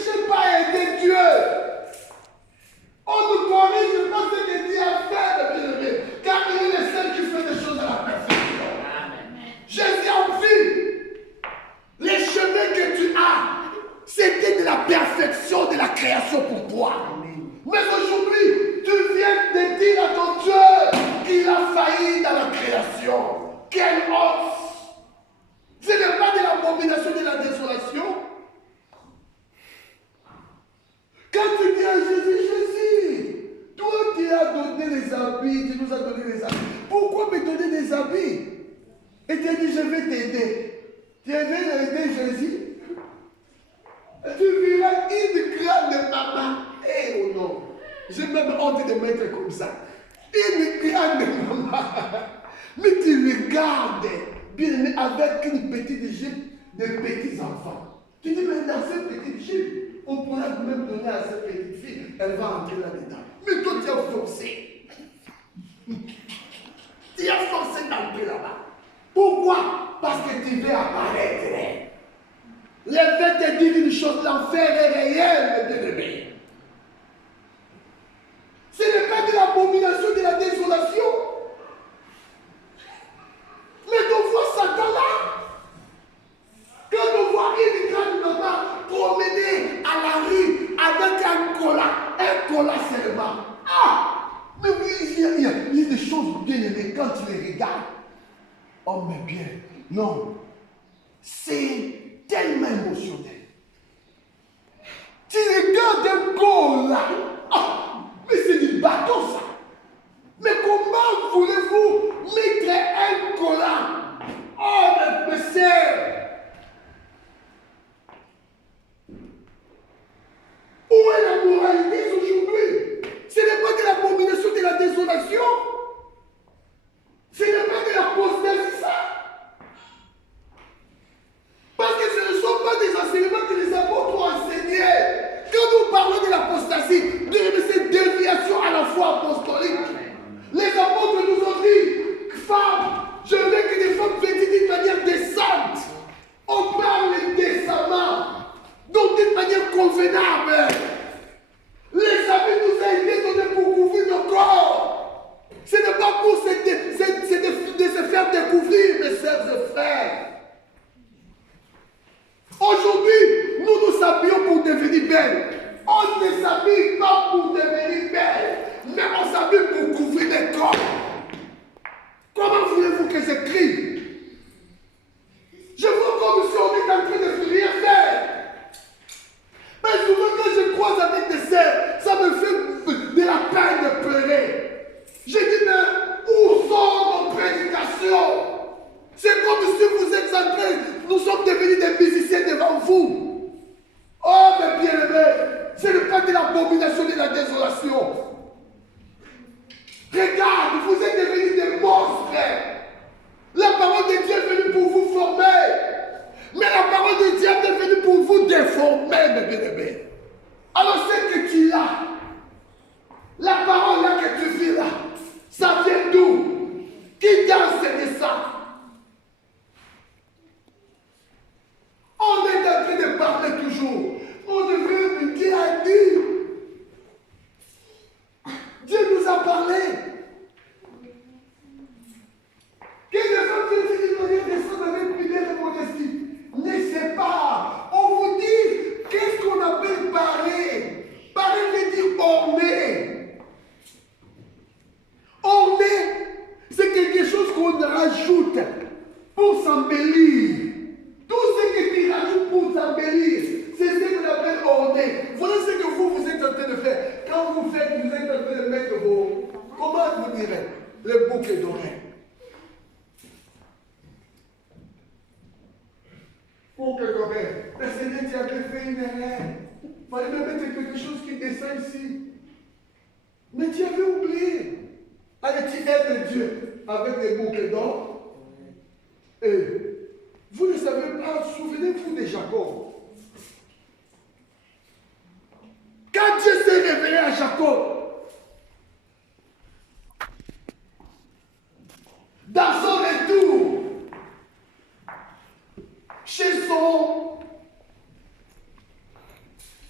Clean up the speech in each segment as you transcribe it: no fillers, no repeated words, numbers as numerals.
cherchez pas à aider Dieu. On nous corrige pas ce que Dieu a fait, bien-aimé. Car il est le seul qui fait des choses à la perfection. Jésus a vu les chemins que tu as. C'était de la perfection de la création pour toi. Mais aujourd'hui, tu viens de dire à ton Dieu qu'il a failli dans la création. Quelle honte! Ce n'est pas de l'abomination de la désolation. Quand tu dis à Jésus, Jésus, toi tu as donné les habits, tu nous as donné les habits. Pourquoi me donner des habits? Et tu as dit, je vais t'aider. Tu as aider Jésus. Tu verras une grande maman. Eh oh non, j'ai même honte de mettre comme ça. Une grande maman. Mais tu regardes, bien avec une petite jupe de petits enfants. Tu dis, mais dans cette petite jupe, on pourra même donner à cette petite fille, elle va entrer là-dedans. Mais toi, tu as forcé. Tu as forcé d'entrer là-bas. Pourquoi? Parce que tu veux apparaître. Le fait de dire une chose, l'enfer est réel, bien-aimé. Ce n'est pas de l'abomination de la désolation. Mais on voit Satan là. Quand on voit une grande maman promener à la rue avec un cola seulement. Ah! Mais oui, il y a des choses bien aimées quand tu les regardes. Oh mais bien, non. C'est tellement émotionnel. Tu regardes un cola. Ah! Mais c'est du bateau ça. Mais comment voulez-vous mettre un collant? Oh, mais c'est... Où est la moralité aujourd'hui? Ce n'est pas de l'abomination de la désolation. Ce n'est pas de l'apostasie ça. Parce que ce ne sont pas des enseignements que les apôtres ont enseignés. Quand nous parlons de l'apostasie, de cette déviation à la foi apostolique, les apôtres nous ont dit, femmes, je veux que les femmes vêtues d'une manière décente. On parle décemment, donc d'une manière convenable. Les habits nous ont été donnés pour couvrir nos corps. Ce n'est pas pour de se faire découvrir, mes sœurs et frères. Aujourd'hui, nous nous habillons pour devenir belles. On ne s'habille pas pour devenir belle, mais on s'habille pour couvrir les corps. Comment voulez-vous que j'écrive? Je vois comme si on est en train de rien faire. Mais souvent quand je croise avec des sœurs, ça me fait de la peine de pleurer. Je dis, mais où sont nos prédications? C'est comme si vous êtes en train, nous sommes devenus des musiciens devant vous. Oh, mes bien-aimés, ce n'est pas de l'abomination de la désolation. Regarde, vous êtes devenus des monstres. La parole de Dieu est venue pour vous former. Mais la parole de Dieu est venue pour vous déformer, mes bien-aimés. Alors, ce que tu as, la parole là que tu vis là, ça vient d'où? Qui t'a enseigné ça? On est en train de parler toujours. On devrait, Dieu a dit. Dieu nous a parlé. Que les femmes viennent d'une manière descendre avec pudeur et modestie. Ne sais pas. On vous dit, qu'est-ce qu'on appelle parler? Parler veut dire orner. Orner, c'est quelque chose qu'on rajoute pour s'embellir. Tout ce que tu rajoutes pour s'embellir, c'est ce qu'on appelle orner. Voilà ce que vous êtes en train de faire. Quand vous faites, vous êtes en train de mettre vos... Comment vous direz? Les boucles d'oreilles. Boucles d'oreilles. Le Seigneur, tu avais fait une erreur. Il fallait me mettre quelque chose qui descend ici. Mais tu avais oublié. Allez, tu aides Dieu avec des boucles d'or. Et vous ne savez pas, souvenez-vous de Jacob. Quand Dieu s'est révélé à Jacob, dans son retour, chez son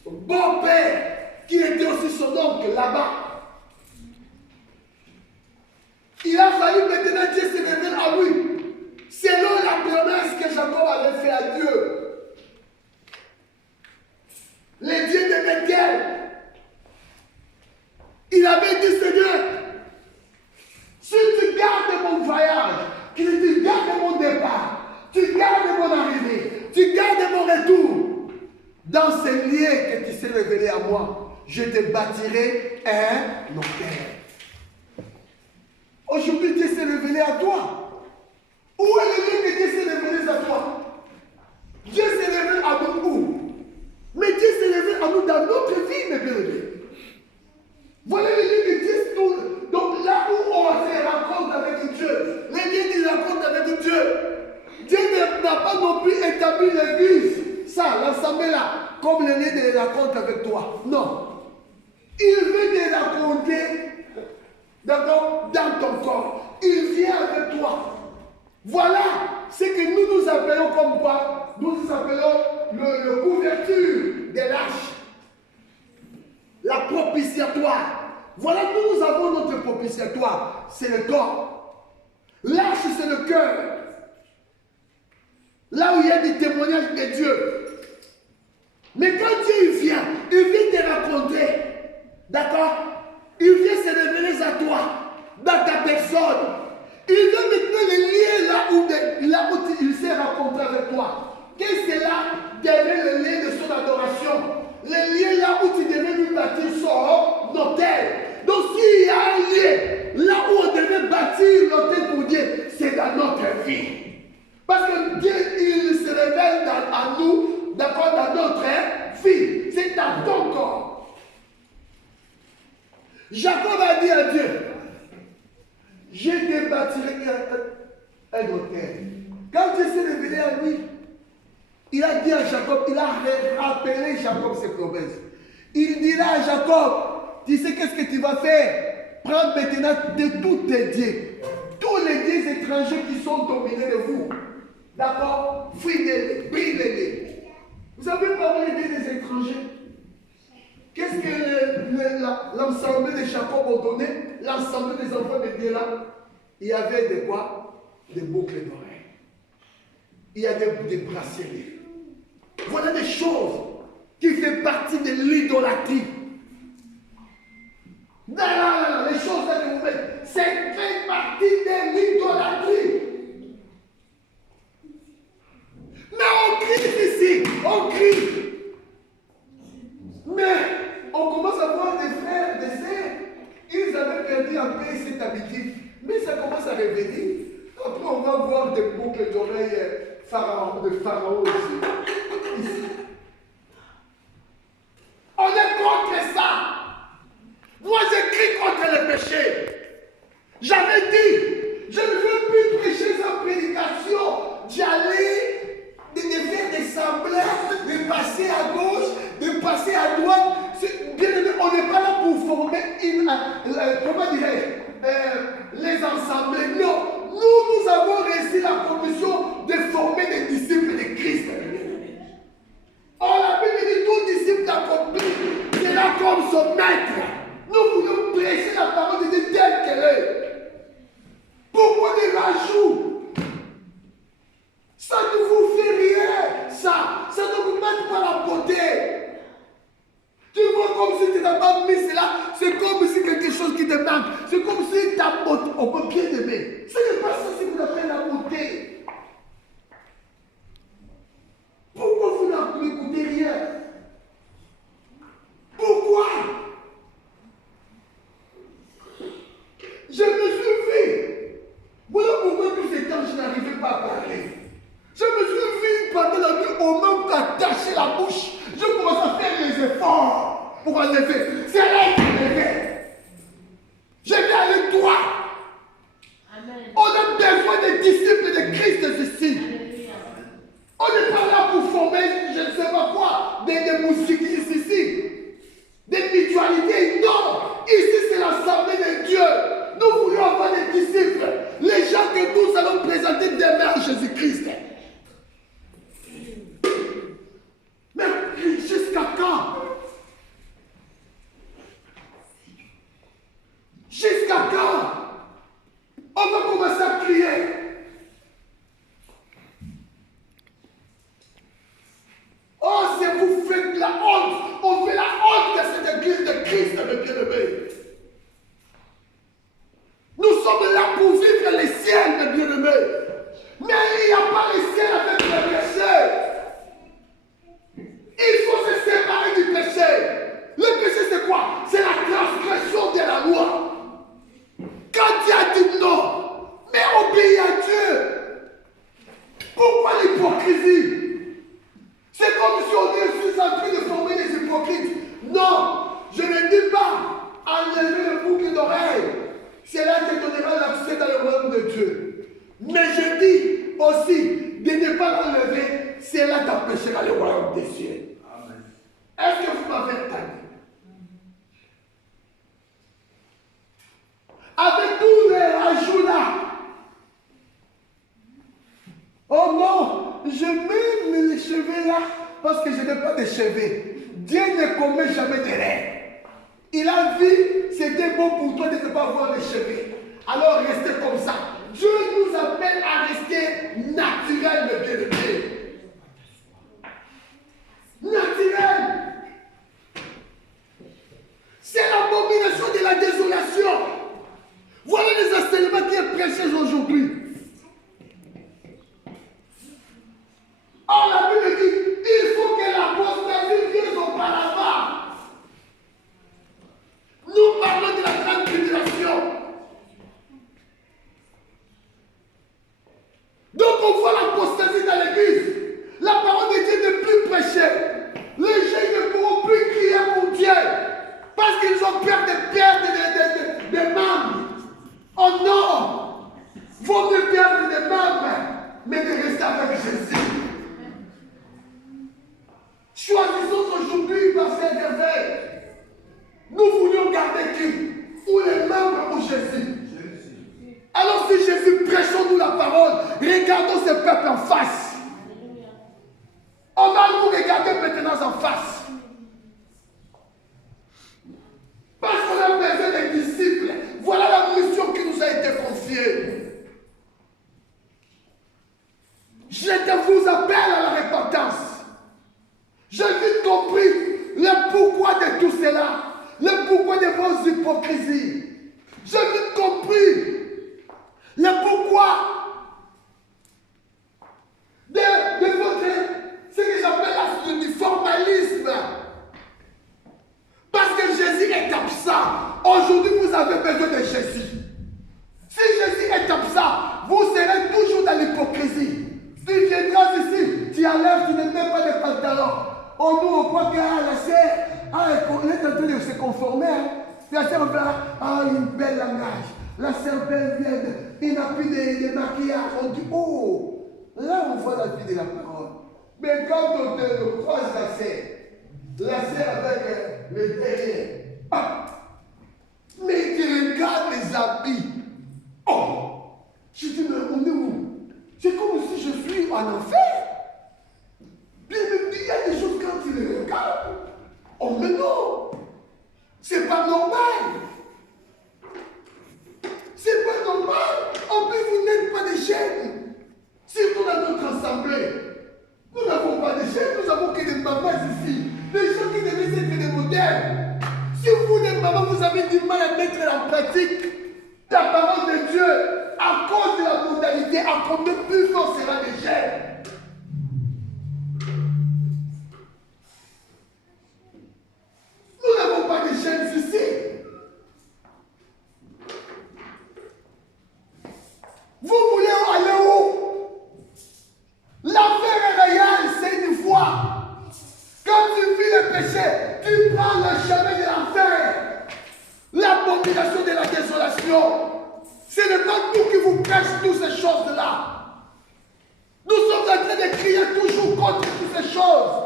beau-père, qui était aussi son oncle là-bas. Il a fallu maintenant Dieu se révèle à lui, selon la promesse que Jacob avait fait à Dieu. Les dieux de Bethel. Il avait dit, Seigneur, si tu gardes mon voyage, que tu gardes mon départ, tu gardes mon arrivée, tu gardes mon retour, dans ce lieu que tu s'est révélé à moi, je te bâtirai un hôtel. Aujourd'hui, Dieu s'est révélé à toi. Où est le lieu que Dieu s'est révélé à toi? Dieu s'est révélé à nous où? Mais Dieu s'est révélé à nous dans notre vie, mes bien-aimés. Voilà le lieu que Dieu se tourne. Donc là où on se rencontre avec Dieu, les lieux qui rencontrent avec Dieu, Dieu n'a pas non plus établi l'église, ça, l'ensemble là, comme le lieu de rencontre avec toi. Non. Il veut te raconter, d'accord, dans ton corps. Il vient avec toi. Voilà ce que nous appelons comme quoi? Nous appelons le couverture des lâches. La propitiatoire. Voilà, nous avons notre propitiatoire. C'est le corps. L'arche, c'est le cœur. Là où il y a des témoignages de Dieu. Mais quand Dieu vient te raconter. D'accord? Il vient se révéler à toi. Dans ta personne. Il vient maintenant les lier là où il s'est rencontré avec toi. Qu'est-ce que c'est là derrière le lien de son adoration? Le lieu là où tu devais lui bâtir son hôtel. Donc s'il y a un lieu là où on devait bâtir l'hôtel pour Dieu, c'est dans notre vie. Parce que Dieu, il se révèle à nous, d'accord, dans notre vie. C'est dans ton corps. Jacob a dit à Dieu, je te bâtirai un hôtel. Quand Dieu s'est révélé à lui, il a dit à Jacob, il a rappelé Jacob ses promesses. Il dira à Jacob, tu sais qu'est-ce que tu vas faire? Prends maintenant de tous tes dieux, tous les dieux étrangers qui sont dominés de vous. D'accord? Fuis-les, brille-les. Vous savez parler des dieux des étrangers? Qu'est-ce que l'ensemble de Jacob a donné? L'ensemble des enfants de Dieu là? Il y avait des quoi? Des boucles d'oreilles. Il y a des bracelets. Voilà des choses qui font partie de l'idolâtrie. Non, les choses là que vous faites, c'est fait partie de l'idolâtrie. Mais on crie ici, on crie. Mais on commence à voir des frères, des sœurs, ils avaient perdu un peu cette habitude. Mais ça commence à revenir. Après, on va voir des boucles d'oreilles de Pharaon ici. On est contre ça. Moi, j'écris contre le péché. J'avais dit, je ne veux plus prêcher sa prédication, d'y aller, de faire des semblables, de passer à gauche, de passer à droite. Bien aimé, on n'est pas là pour former comment dirais-je, les assemblées. Non. Nous avons réussi la commission de former des disciples de Christ. On a Bible dit tout disciple accompli sera comme son maître. Nous voulons prêcher la parole de Dieu telle qu'elle est. Pourquoi des rajouts? Ça ne vous fait rien. Ça ne vous met pas la beauté. Tu vois comme si tu n'as pas mis cela, c'est comme si quelque chose qui te manque. C'est comme si ta beauté, on peut bien aimer. Ce n'est pas ça que vous appelez la beauté. Pourquoi vous n'écoutez rien? Pourquoi? Je me suis vu. Voilà pourquoi tout ce temps je n'arrivais pas à parler. Je me suis vu pendant la nuit au même qu'attacher la bouche. Je commence à faire les efforts pour enlever. C'est là que je vais. Je vais avec toi. Amen. On a besoin des disciples de Christ ici. On n'est pas là pour former, je ne sais pas quoi, des musicistes ici. Des mutualités. Non. Ici, c'est l'assemblée de Dieu. Nous voulons avoir des disciples. Les gens que nous allons présenter demain à Jésus-Christ. Mais jusqu'à quand? Est-ce que vous m'avez entendu? Avec tous les rajouts là. Oh non, je mets les cheveux là parce que je n'ai pas de cheveux. Dieu ne commet jamais d'erreur. Il a vu, c'était bon pour toi de ne pas avoir de cheveux. Alors restez comme ça. Dieu nous appelle à rester naturel, le bien-aimé. Naturel. C'est l'abomination de la désolation. Voilà les enseignements qui est prêché aujourd'hui. Or, la Bible dit, il faut que l'apostasie vienne auparavant. Nous parlons de la grande tribulation. Donc, on voit l'apostasie dans l'église. La parole de Dieu n'est plus prêchée. Les gens ne pourront plus crier pour Dieu. Parce qu'ils ont peur de perdre des membres. Oh non! Vaut mieux perdre des membres, mais de rester avec Jésus. Choisissons aujourd'hui par cette éveil. Nous voulions garder qui? Ou les membres ou Jésus. Alors si Jésus, prêchons-nous la parole, regardons ce peuple en face. On va nous regarder maintenant en face. Parce qu'on a besoin des disciples. Voilà la mission qui nous a été confiée. Je vous appelle à la repentance. J'ai vite compris le pourquoi de tout cela. Le pourquoi de vos hypocrisies. J'ai vite compris le pourquoi de votre, ce que j'appelle du formalisme. Parce que Jésus est absent. Aujourd'hui, vous avez besoin de Jésus. Si Jésus est absent, vous serez toujours dans l'hypocrisie. Tu viendras ici, tu enlèves, tu ne mets pas de pantalon. Oh nous, on croit que la sœur, elle est en train de se conformer. La sœur a une belle langage. La sœur belle vient, il n'a plus de maquillage. On dit, oh, là on voit la vie de la parole. Mais quand on te croise la sœur avec le derrière, mais tu regardes les habits. Oh, je dis, mais on est où? C'est comme si je suis en enfer. Il y a des choses quand tu les regardes. Oh, mais non! C'est pas normal! C'est pas normal! En plus, vous n'êtes pas des chaînes. Surtout dans notre assemblée. Nous n'avons pas de chaînes, nous avons que des mamans ici. Des gens qui devaient être des modèles. Si vous, les mamans, vous avez du mal à mettre en pratique la parole de Dieu à cause de la modalité, à combien plus fort sera les chaînes? Nous n'avons pas de chaînes ici. Vous voulez aller où? L'affaire est réelle, c'est une foi. Quand tu vis le péché, tu prends le chemin de l'enfer. L'abomination de la désolation. Ce n'est pas nous qui vous prêchons toutes ces choses-là. Nous sommes en train de crier toujours contre toutes ces choses.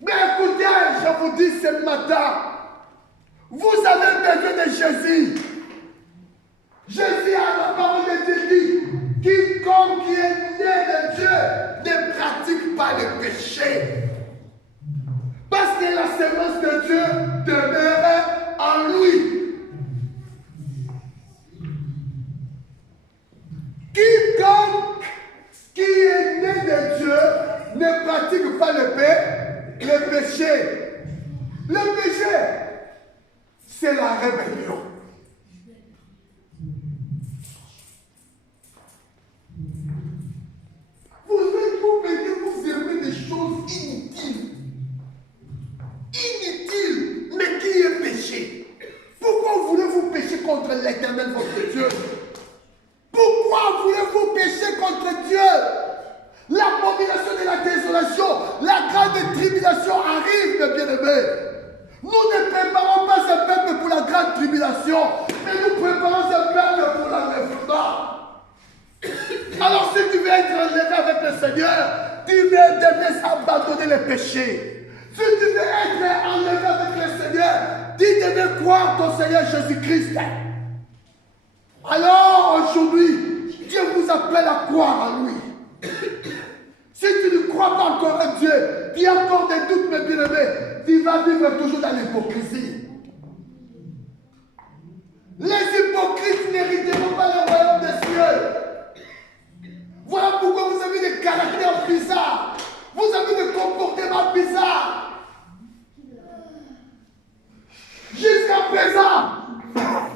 Mais écoutez, je vous dis ce matin, vous avez besoin de Jésus. Jésus a la parole de Dieu dit, quiconque qui est né de Dieu ne pratique pas le péché. Parce que la semence de Dieu demeure en lui. Quiconque qui est né de Dieu ne pratique pas le péché. Le péché, c'est la rébellion. Vous aimez des choses inutiles. Inutiles, mais qui est péché? Pourquoi voulez-vous pécher contre l'Éternel votre Dieu? Pourquoi voulez-vous pécher contre Dieu? L'abomination de la désolation, la grande tribulation arrive, mes bien-aimés. Nous ne préparons pas ce peuple pour la grande tribulation, mais nous préparons ce peuple pour l'enlèvement. Alors si tu veux être enlevé avec le Seigneur, tu devrais abandonner les péchés, si tu veux être enlevé avec le Seigneur, tu devais croire ton Seigneur Jésus-Christ. Alors aujourd'hui, Dieu vous appelle à croire en lui. Si tu ne crois pas encore en Dieu, tu as encore des doutes, mes bien-aimés, tu vas vivre toujours dans l'hypocrisie. Les hypocrites n'hériteront pas le royaume des cieux. Voilà pourquoi vous avez des caractères bizarres. Vous avez des comportements bizarres. Jusqu'à présent,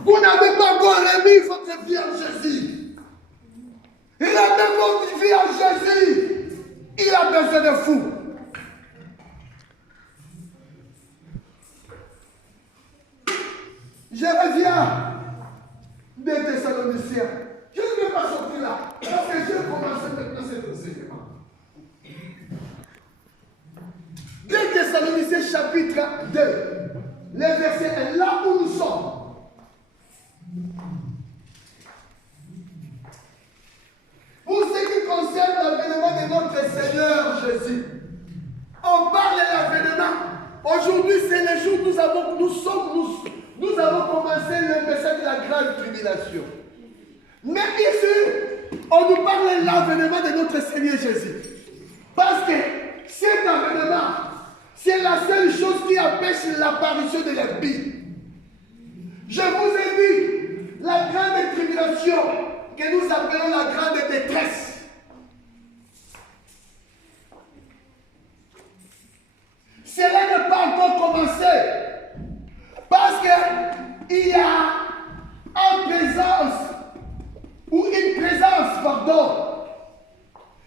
vous n'avez pas encore remis votre vie en Jésus. Il a même votre vie en Jésus. Il a besoin de vous. Je reviens des Thessaloniciens. Je ne vais pas sortir là, parce que je vais commencer maintenant cet enseignement. Des Thessaloniciens chapitre 2, les versets 1, là où nous sommes. Pour ce qui concerne l'avènement de notre Seigneur Jésus, on parle de l'avènement. Aujourd'hui, c'est le jour où nous avons commencé le message de la grande tribulation. Mais ici, on nous parle de l'avènement de notre Seigneur Jésus. Parce que cet avènement, c'est la seule chose qui empêche l'apparition de l'ennemi. Je vous ai dit, la grande tribulation, que nous appelons la grande détresse. Cela n'est pas encore commencé. Parce qu'il y a une présence,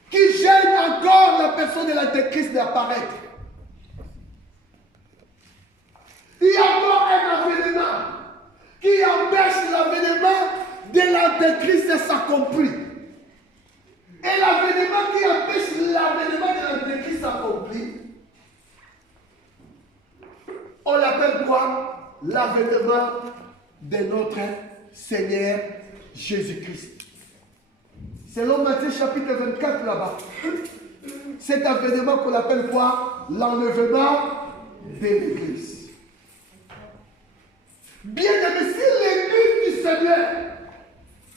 qui gêne encore la personne de l'Antéchrist d'apparaître. Il y a encore un avènement qui empêche l'avènement de l'Antéchrist de s'accomplir. Et l'avènement qui empêche l'avènement de l'Antéchrist s'accomplir, on l'appelle quoi? L'avènement de notre Seigneur Jésus-Christ. Selon Matthieu chapitre 24 là-bas, cet avènement qu'on appelle quoi? L'enlèvement de l'Église. Bien aimé, si l'Église du Seigneur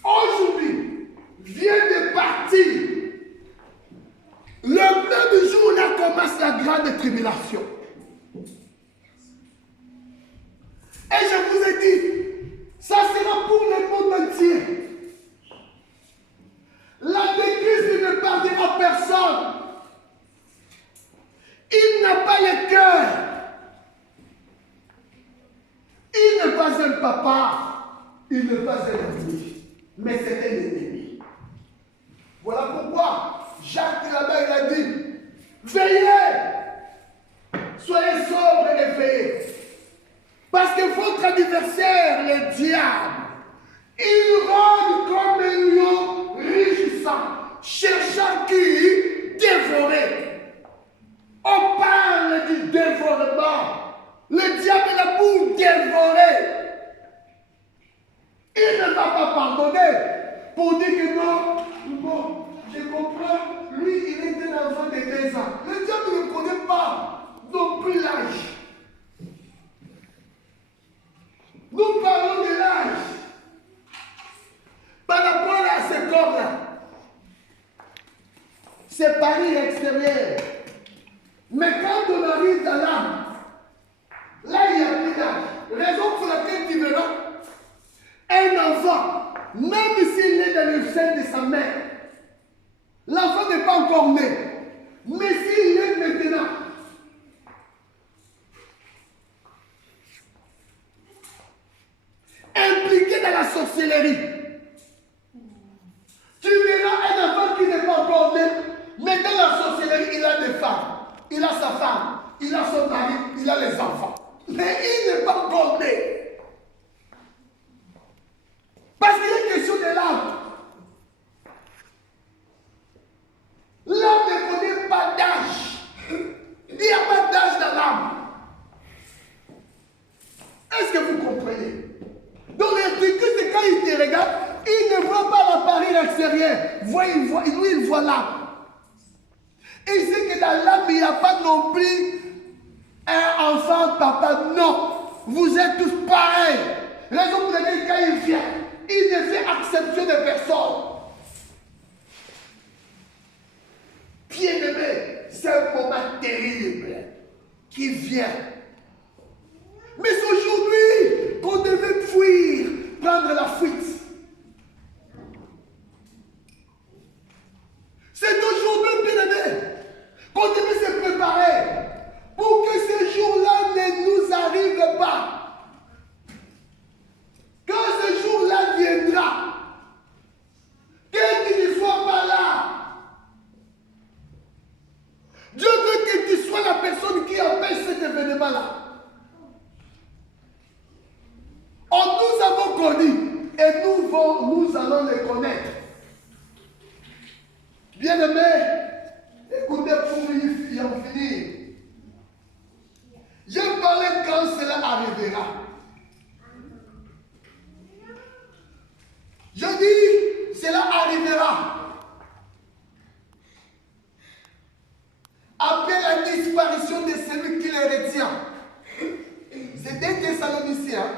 aujourd'hui vient de partir, le même jour là commence la grande tribulation. Et je vous ai dit, ça sera pour le monde entier. L'Antéchrist ne partira personne. Il n'a pas le cœur. Il n'est pas un papa. Il n'est pas un ami. Mais c'est un ennemi. Voilà pourquoi Jacques là-bas il a dit, veillez. Soyez sobres et veillez. Parce que votre adversaire, le diable, il rôde comme un lion rugissant, cherchant qui dévorer. On parle du dévorement. Le diable est là pour dévorer. Il ne va pas pardonner pour dire que non, je comprends, lui il était un enfant de 2 ans. Le diable ne connaît pas non plus l'âge. Nous parlons de l'âge par rapport à ce corps-là. C'est Paris extérieur. Mais quand on arrive dans l'âme, là il n'y a plus d'âge. Raison pour laquelle tu verras un enfant, même s'il est dans le sein de sa mère, l'enfant n'est pas encore né. Mais s'il est maintenant, impliqué dans la sorcellerie, tu verras un enfant qui n'est pas encore né, mais dans la sorcellerie, il a des femmes, il a sa femme, il a son mari, il a les enfants. Mais il n'est pas encore né. Parce qu'il est question de l'âme. L'âme ne connaît pas d'âge. Il n'y a pas d'âge dans l'âme. Est-ce que vous comprenez? Donc l'Antéchrist, quand il te regarde, il ne voit pas l'appareil extérieur. Lui, il voit l'âme. Et il sait que dans l'âme, il n'y a pas accompli un enfant, papa. Non. Vous êtes tous pareils. Raison pour laquelle quand il vient, il ne fait exception de personne. Bien-aimé, c'est un moment terrible qui vient. Mais c'est aujourd'hui qu'on devait fuir, prendre la fuite. C'est aujourd'hui, bien-aimé, qu'on devait se préparer pour que ce jour-là ne nous arrive pas. Quand ce jour-là viendra, que tu ne sois pas là. Dieu veut que tu sois la personne qui empêche cet événement-là. Nous avons connu et nous allons le connaître. Bien-aimés, écoutez pour y en finir. Je parlais quand cela arrivera. Je dis, cela arrivera. Après la disparition de celui qui les retient. C'est des Thessaloniciens.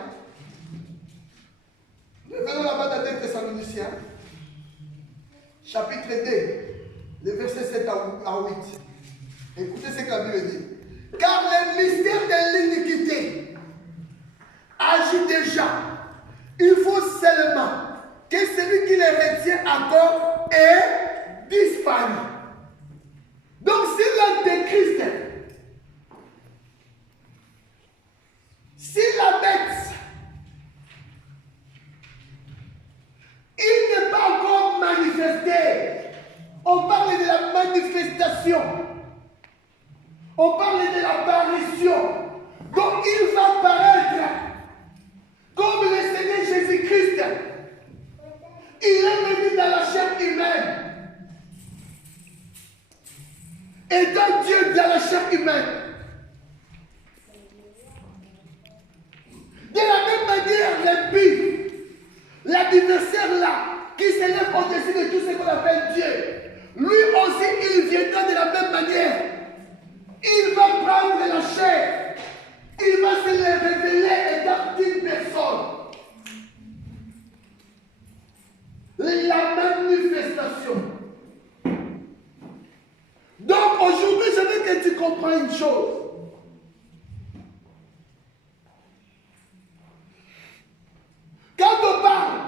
Revenons là-bas dans 2 Thessaloniciens, chapitre 2, le verset 7 à 8. Écoutez ce que la Bible dit. Car le mystère de l'iniquité agit déjà. Il faut seulement que celui qui les retient encore ait disparu. Donc si l'antéchrist, si la bête, il n'est pas encore manifesté. On parle de la manifestation. On parle de l'apparition. Donc il va paraître comme le Seigneur Jésus-Christ. Il est venu dans la chair humaine. Étant Dieu dans la chair humaine. De la même manière, l'impie, l'adversaire là, qui s'élève au-dessus de tout ce qu'on appelle Dieu, lui aussi, il viendra de la même manière. Il va prendre la chair. Il va se le révéler étant une personne. La manifestation. Donc aujourd'hui, je veux que tu comprennes une chose. Quand on parle,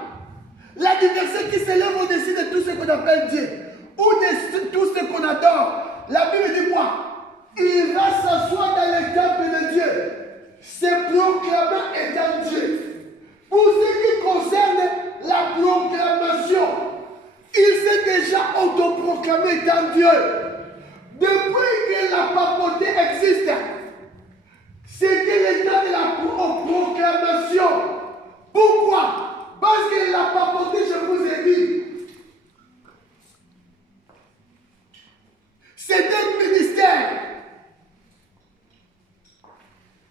l'adversaire qui s'élève au-dessus de tout ce qu'on appelle Dieu, ou de tout ce qu'on adore, la Bible dit quoi? Il va s'asseoir dans le temple de Dieu, se proclamant étant Dieu. Pour ce qui concerne la proclamation, il s'est déjà autoproclamé étant Dieu. Depuis que la papauté existe, c'était le temps de la proclamation. Pourquoi? Parce que la papauté, je vous ai dit, c'est un ministère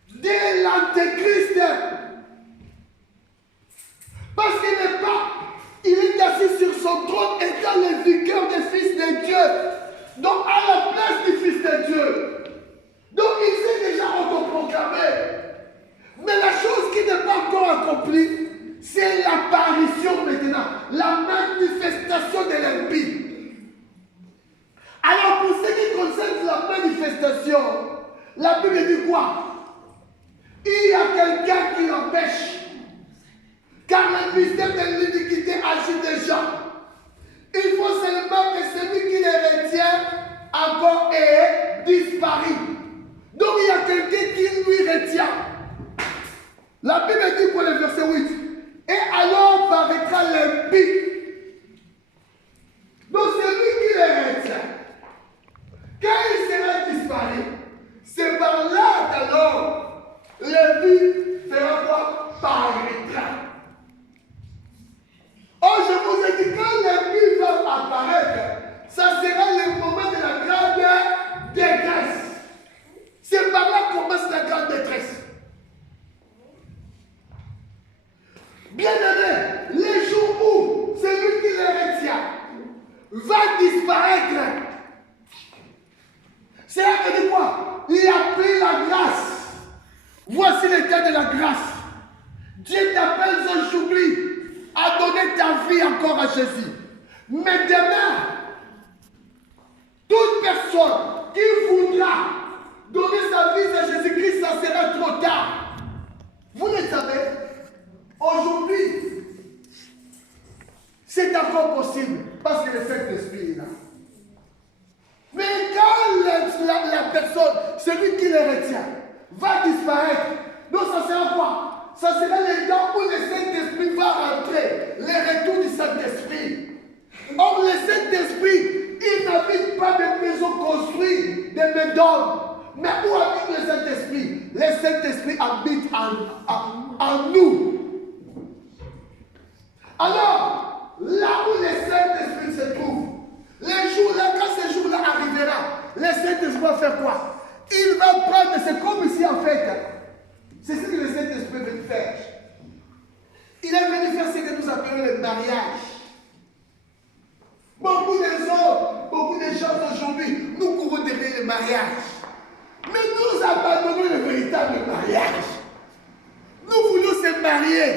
de l'antéchrist. Parce qu'il n'est pas, il est assis sur son trône étant le vicaire des fils de Dieu. Donc à la place du fils de Dieu. Donc il s'est déjà autoproclamé. Mais la chose qui n'est pas encore accomplie, c'est l'apparition maintenant, la manifestation de l'impie. Alors pour ce qui concerne la manifestation, la Bible dit quoi? Il y a quelqu'un qui l'empêche. Car le mystère de l'iniquité agit déjà. Il faut seulement que celui qui les retient encore ait disparu. Donc il y a quelqu'un qui lui retient. La Bible dit pour le verset 8. Et alors paraîtra l'impie. Donc celui qui les retient, quand il sera disparu, c'est par là qu'alors l'impie fera quoi? Paraîtra. Oh, je vous ai dit, quand l'impie va apparaître, ça sera le moment de la grande Voici l'état de la grâce. Dieu t'appelle aujourd'hui à donner ta vie encore à Jésus. Mais demain, toute personne qui voudra donner sa vie à Jésus-Christ, ça sera trop tard. Vous le savez, aujourd'hui, c'est encore possible parce que le Saint-Esprit est là. Mais quand la personne, celui qui le retient, va disparaître, donc ça sera quoi? Ça sera le temps où le Saint-Esprit va rentrer, le retour du Saint-Esprit. Or, le Saint-Esprit, il n'habite pas des maisons construites, des maisons. Mais où habite le Saint-Esprit? Le Saint-Esprit habite en nous. Alors, là où le Saint-Esprit se trouve, les jours-là, quand ce jour-là arrivera, le Saint-Esprit va faire quoi? Il va prendre, c'est comme ici en fait. C'est ce que le Saint-Esprit veut faire. Il est venu faire ce que nous appelons le mariage. Beaucoup de hommes, beaucoup de gens aujourd'hui, nous courons derrière le mariage. Mais nous abandonnons le véritable mariage. Nous voulons se marier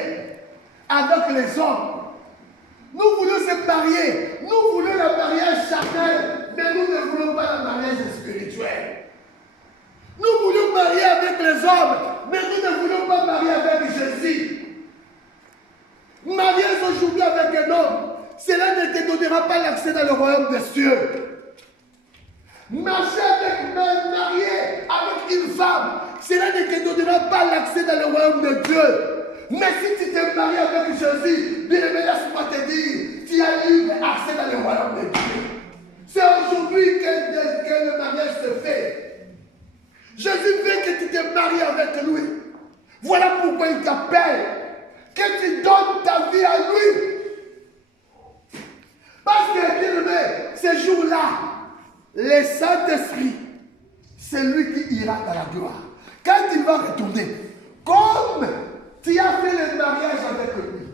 avec les hommes. Nous voulons se marier. Nous voulons le mariage charnel, mais nous ne voulons pas le mariage spirituel. Nous voulons marier avec les hommes, mais nous ne voulons pas marier avec Jésus. Marier aujourd'hui avec un homme, cela ne te donnera pas l'accès dans le royaume des cieux. Marcher marier avec une femme, cela ne te donnera pas l'accès dans le royaume de Dieu. Mais si tu t'es marié avec Jésus, bien aimé, laisse-moi te dire, tu as libre accès dans le royaume de Dieu. C'est aujourd'hui que le mariage se fait. Jésus veut que tu te maries avec lui. Voilà pourquoi il t'appelle. Que tu donnes ta vie à lui. Parce que, bien aimé, ce jour-là, le Saint-Esprit, c'est lui qui ira dans la gloire. Quand il va retourner, comme tu as fait le mariage avec lui,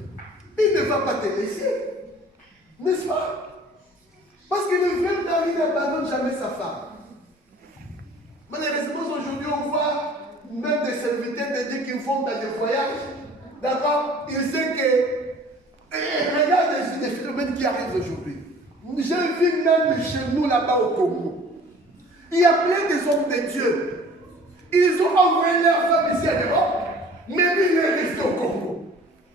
il ne va pas te laisser. N'est-ce pas? Parce que le vrai mari n'abandonne jamais sa femme. Malheureusement, aujourd'hui, on voit même des serviteurs de Dieu qui font dans des voyages. D'accord? Ils savent que. Et regarde les phénomènes qui arrivent aujourd'hui. J'ai vu même chez nous là-bas au Congo. Il y a plein des hommes de Dieu. Ils ont envoyé leur femme ici à l'Europe. Mais lui, il est resté au Congo.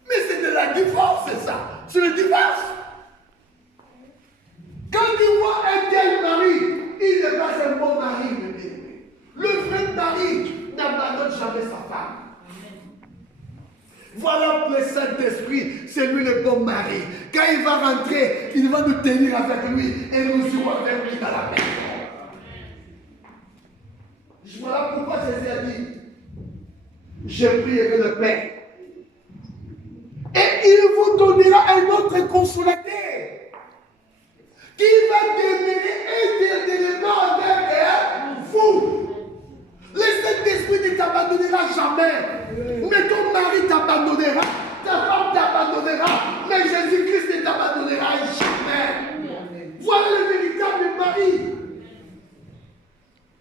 Mais c'est de la divorce, c'est ça. C'est le divorce. Quand il voit un tel mari, il n'est pas un bon mari, le bien. Le vrai mari n'abandonne jamais sa femme. Voilà le Saint-Esprit, c'est lui le bon mari. Quand il va rentrer, il va nous tenir avec lui et nous irons avec lui dans la maison. Voilà pourquoi Jésus a dit, je prierai le Père. Et il vous donnera un autre consolateur qui va demeurer éternellement avec vous. Le Saint-Esprit ne t'abandonnera jamais. Mais ton mari t'abandonnera, ta femme t'abandonnera, mais Jésus-Christ ne t'abandonnera jamais. Voilà le véritable mari.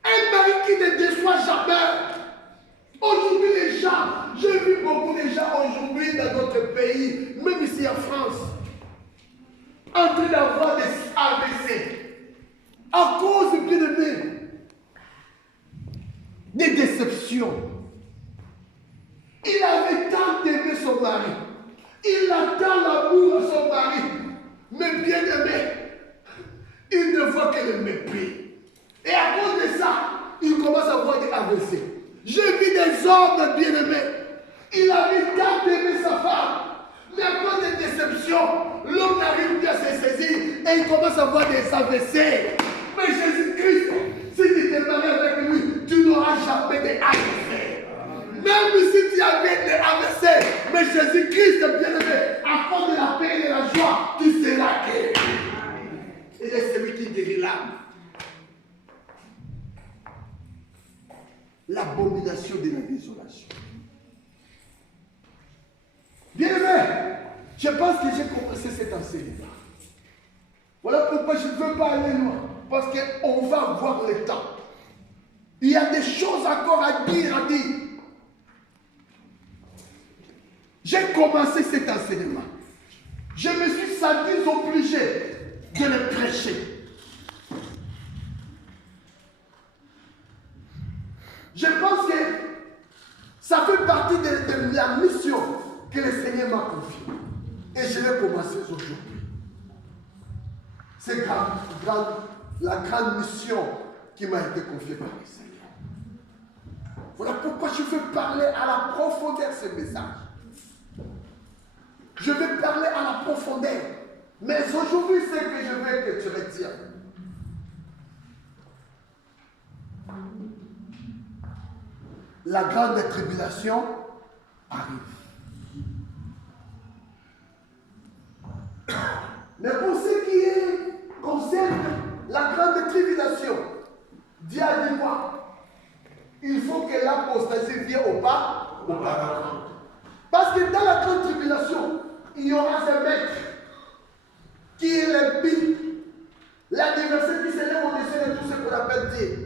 Un mari qui ne déçoit jamais. Aujourd'hui, les gens, j'ai vu beaucoup de gens aujourd'hui dans notre pays, même ici en France, en train d'avoir des AVC à cause des déceptions. Il avait tant aimé son mari. Il attend l'amour de son mari. Mais bien aimé, il ne voit que le mépris. Et à cause de ça, il commence à voir des AVC. J'ai vu des hommes bien aimés. Il avait tant aimé sa femme. Mais à cause des déceptions, l'homme n'arrive plus à se saisir et il commence à voir des AVC. Mais Jésus-Christ, si tu t'es marié avec lui, tu n'auras jamais des AVC. Même si tu avais des AVC, mais Jésus-Christ, bien aimé, à cause de la paix et de la joie, tu seras guéri. Il est celui qui guérit l'âme. L'abomination de la désolation. Bien aimé, je pense que j'ai compris cet enseignement. Voilà pourquoi je ne veux pas aller loin. Parce qu'on va voir le temps. Il y a des choses encore à dire. commencé cet enseignement, je me suis senti obligé de le prêcher. Je pense que ça fait partie de la mission que le Seigneur m'a confiée. Et je l'ai commencé aujourd'hui. C'est la grande mission qui m'a été confiée par le Seigneur. Voilà pourquoi je veux parler à la profondeur de ce message. Je vais parler à la profondeur. Mais aujourd'hui, c'est que je veux que tu retiens. La grande tribulation arrive. Mais pour ce qui concerne la grande tribulation, Dieu a dit quoi? Il faut que l'apostasie vienne au pas. Parce que dans la grande tribulation, il y aura un maître qui est l'impie, l'adversaire qui s'élève au-dessus de tout ce qu'on appelle Dieu.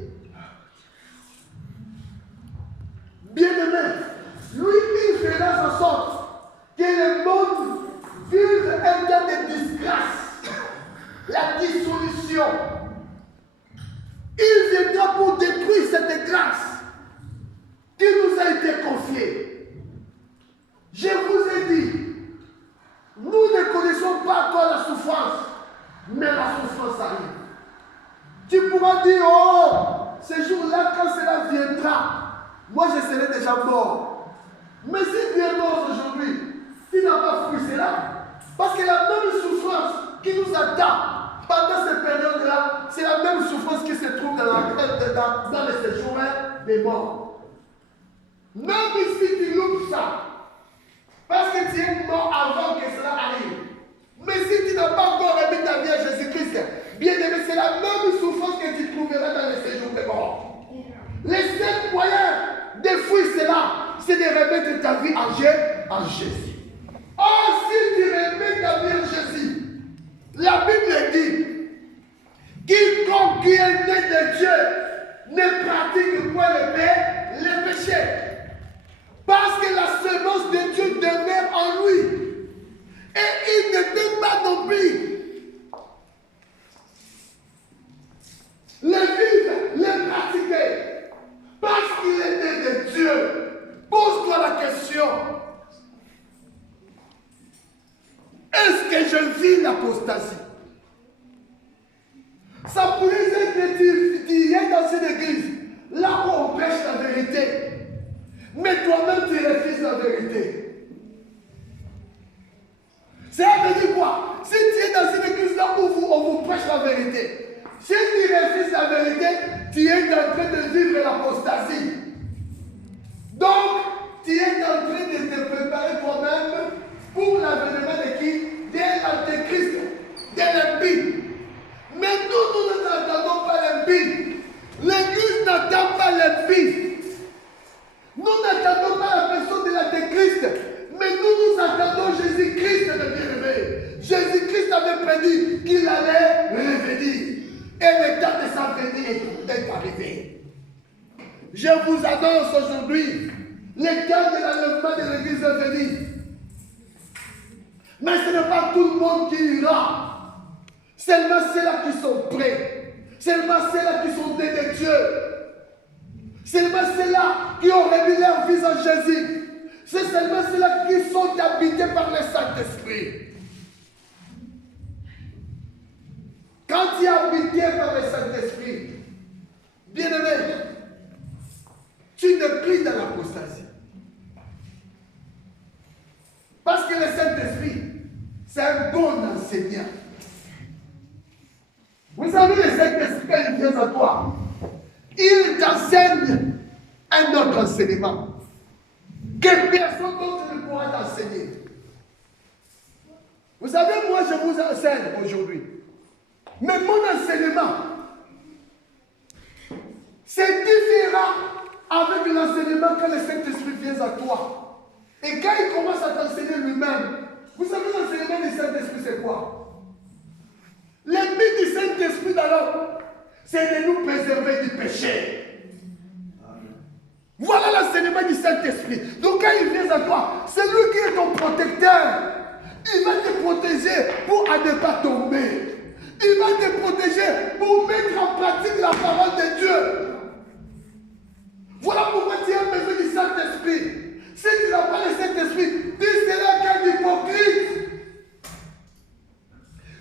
Bien-aimé, lui, il fera en sorte que le monde vive un temps de disgrâce, la dissolution. Il viendra pour détruire cette grâce qui nous a été confiée. Je vous ai dit, nous ne connaissons pas encore la souffrance, mais la souffrance arrive. Tu pourras dire, oh, ce jour-là, quand cela viendra, moi je serai déjà mort. Mais si tu es mort aujourd'hui, tu n'as pas fui cela. Parce que la même souffrance qui nous attend pendant cette période-là, c'est la même souffrance qui se trouve dans le séjour des morts. Même si tu loupes ça, parce que tu es mort avant que cela arrive. Mais si tu n'as pas encore remis ta vie à Jésus-Christ, bien aimé, c'est la même souffrance que tu trouveras dans le séjour des morts. Les seul moyens de fuir cela, c'est de remettre ta vie en Jésus. Or, si tu remets ta vie en Jésus, la Bible dit, quiconque qui est né de Dieu ne pratique point le péché. Parce que la semence de Dieu demeure en lui. Et il ne peut pas non plus le vivre, le pratiquer. Parce qu'il est né de Dieu. Pose-toi la question. Est-ce que je vis l'apostasie? Ça pourrait être que tu es dans une église, là où on prêche la vérité. Mais toi-même, tu refuses la vérité. Ça veut dire quoi? Si tu es dans une église là où on vous prêche la vérité, si tu refuses la vérité, tu es en train de vivre l'apostasie. Donc, tu es en train de te préparer toi-même pour l'avènement de qui? De l'antéchrist, de l'impie. Mais nous n'attendons pas l'impie. L'église n'attend pas l'impie. Nous n'attendons pas la personne de l'antéchrist, mais nous attendons Jésus-Christ de bien-aimé. Jésus-Christ avait prédit qu'il allait revenir. Et le temps de sa venue est arrivé. Je vous annonce aujourd'hui, le temps de l'enlèvement de l'église est venu. Mais ce n'est pas tout le monde qui ira. Seulement ceux-là qui sont prêts. Seulement ceux-là qui sont nés de Dieu. Seulement ceux-là qui ont remis leur vie en Jésus. C'est seulement ceux-là qui sont habités par le Saint-Esprit. Quand tu es habité par le Saint-Esprit, bien-aimé, tu n'es plus dans l'apostasie. Parce que le Saint-Esprit, c'est un bon enseignant. Vous savez, le Saint-Esprit, quand il vient à toi, il t'enseigne un autre enseignement que personne d'autre ne pourra t'enseigner. Vous savez, moi, je vous enseigne aujourd'hui. Mais mon enseignement, c'est différent avec l'enseignement quand le Saint-Esprit vient à toi. Et quand il commence à t'enseigner lui-même, vous savez, l'enseignement du Saint-Esprit, c'est quoi? Le but du Saint-Esprit, alors, c'est de nous préserver du péché. Voilà l'enseignement du Saint-Esprit. Donc quand il vient à toi, c'est lui qui est ton protecteur. Il va te protéger pour à ne pas tomber. Il va te protéger pour mettre en pratique la parole de Dieu. Voilà pourquoi tu as besoin du Saint-Esprit. Si tu n'as pas le Saint-Esprit, dis cela qu'un hypocrite.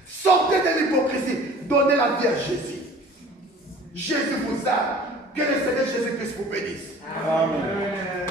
Sortez de l'hypocrisie. Donnez la vie à Jésus. Jésus vous a. Que le Seigneur Jésus-Christ vous bénisse. Amen.